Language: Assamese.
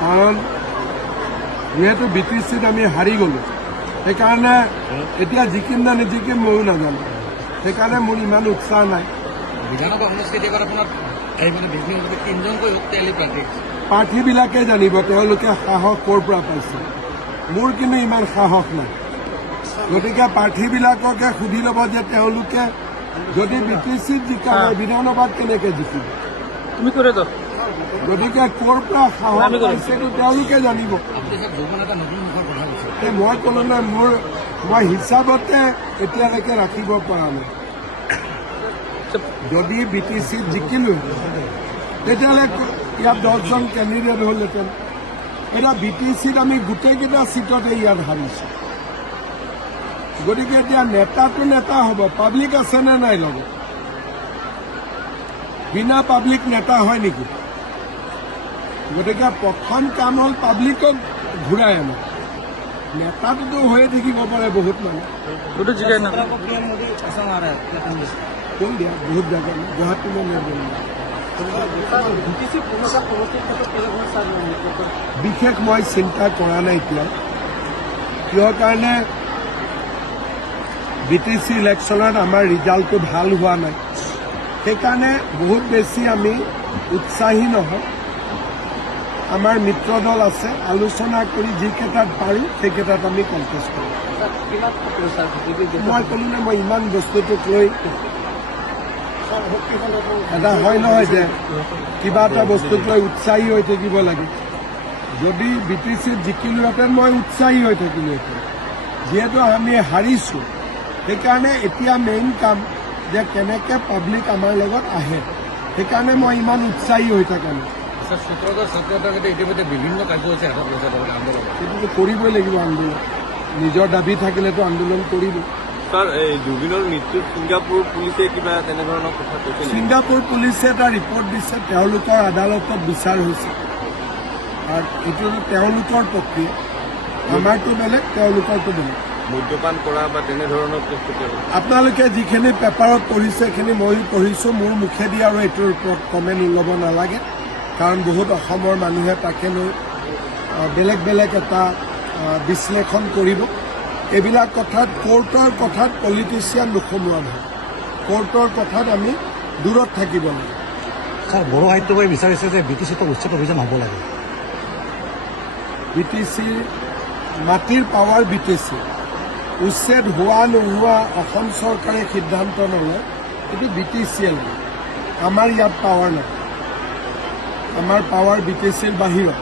কাৰণ যিহেতু বি টি চিত আমি হাৰি গ'লো, সেইকাৰণে এতিয়া জিকিম নে নিজিকিম ময়ো নাজানো। সেইকাৰণে মোৰ ইমান উৎসাহ নাই। বিধানসভা সমষ্টিত এবাৰ আপোনাৰ তিনিজনকৈ শক্তিশালী প্ৰাৰ্থী প্ৰাৰ্থীবিলাকে জানিব তেওঁলোকে সাহস ক'ৰ পৰা পাইছে। মোৰ কিন্তু ইমান সাহস নাই। গতিকে প্ৰাৰ্থীবিলাককে সুধি ল'ব যে তেওঁলোকে যদি বি টি চিত জিকা হয় বিধানসভাত কেনেকৈ জিকিব। তুমি করে দাও। গতিকে ক'ৰ পৰা সাহস পাইছেতো তেওঁলোকে জানিব। মই ক'লো নাই, মই হিচাপতে এতিয়ালৈকে ৰাখিব পৰা নাই। যদি বি টি চিত জিকিলো তেতিয়াহ'লে ইয়াত 10জন কেণ্ডিডেট হ'লহেঁতেন। এতিয়া বি টি চিত আমি গোটেইকেইটা চিটতে ইয়াত হাৰিছোঁ। গতিকে এতিয়া নেতাটো নেতা হ'ব, পাব্লিক আছেনে নাই লগত? বিনা পাব্লিক নেতা হয় নেকি? গতিকে প্ৰথম কাম হ'ল পাব্লিকক ঘূৰাই আনা। নেতাটোতো হৈয়ে থাকিব পাৰে বহুত মানুহ। কোন দিয়া বহুত জেগা গুৱাহাটীলৈ বিশেষ মই চিন্তা কৰা নাই এতিয়া। কিহৰ কাৰণে বি টি চি ইলেকশ্যনত আমাৰ ৰিজাল্টটো ভাল হোৱা নাই, সেইকাৰণে বহুত বেছি আমি উৎসাহী নহয়। আমাৰ মিত্ৰ দল আছে, আলোচনা কৰি যিকেইটাত পাৰোঁ সেইকেইটাত আমি কণ্টেষ্ট কৰোঁ। মই ক'লো নে মই ইমান বস্তুটোক লৈ এটা হয় নহয় যে কিবা এটা বস্তুক লৈ উৎসাহী হৈ থাকিব লাগে। যদি বি টি চিত জিকিলোহেঁতেন মই উৎসাহী হৈ থাকিলোহেঁতেন। যিহেতু আমি হাৰিছোঁ, সেইকাৰণে এতিয়া মেইন কাম যে কেনেকৈ পাব্লিক আমাৰ লগত আহে, সেইকাৰণে মই ইমান উৎসাহী হৈ থকা নাই। ইতিমধ্যে বিভিন্ন কাৰ্যসূচী হাতত লৈছে আন্দোলন। সেইটোতো কৰিবই লাগিব আন্দোলন। নিজৰ দাবী থাকিলেতো আন্দোলন কৰিব। স্যাৰ এই জুবিনৰ মৃত্যুত ছিংগাপুৰ পুলিচে কিবা তেনেধৰণৰ কথা কৈছে? ছিংগাপুৰ পুলিচে এটা ৰিপৰ্ট দিছে, তেওঁলোকৰ আদালতত বিচাৰ হৈছে আৰু এইটো তেওঁলোকৰ প্ৰক্ৰিয়া। আমাৰটো বেলেগ, তেওঁলোকৰটো বেলেগ। মদ্যপান কৰা বা তেনেধৰণৰ প্ৰস্তুতি আপোনালোকে যিখিনি পেপাৰত পঢ়িছে সেইখিনি ময়ো পঢ়িছোঁ। মোৰ মুখেদি আৰু এইটোৰ ওপৰত কমেণ্ট ওলাব নালাগে, কাৰণ বহুত অসমৰ মানুহে তাকে লৈ বেলেগ বেলেগ এটা বিশ্লেষণ কৰিব। এইবিলাক কথাত কোৰ্টৰ কথাত পলিটিচিয়ান নোসোমোৱা নহয়। কোৰ্টৰ কথাত আমি দূৰত থাকিব লাগে। ছাৰ, বড়ো সাহিত্যই বিচাৰিছে যে বি টি চিটো উচ্ছেদ অভিযান হ'ব লাগে। বি টি চিৰ মাটিৰ পাৱাৰ বি টি চি উচ্ছেদ হোৱা নোহোৱা অসম চৰকাৰে সিদ্ধান্ত নলয়, এইটো বি টি চিয়ে লয়। আমাৰ ইয়াত পাৱাৰ নাই, আমাৰ পাৱাৰ বি টি চিৰ বাহিৰত।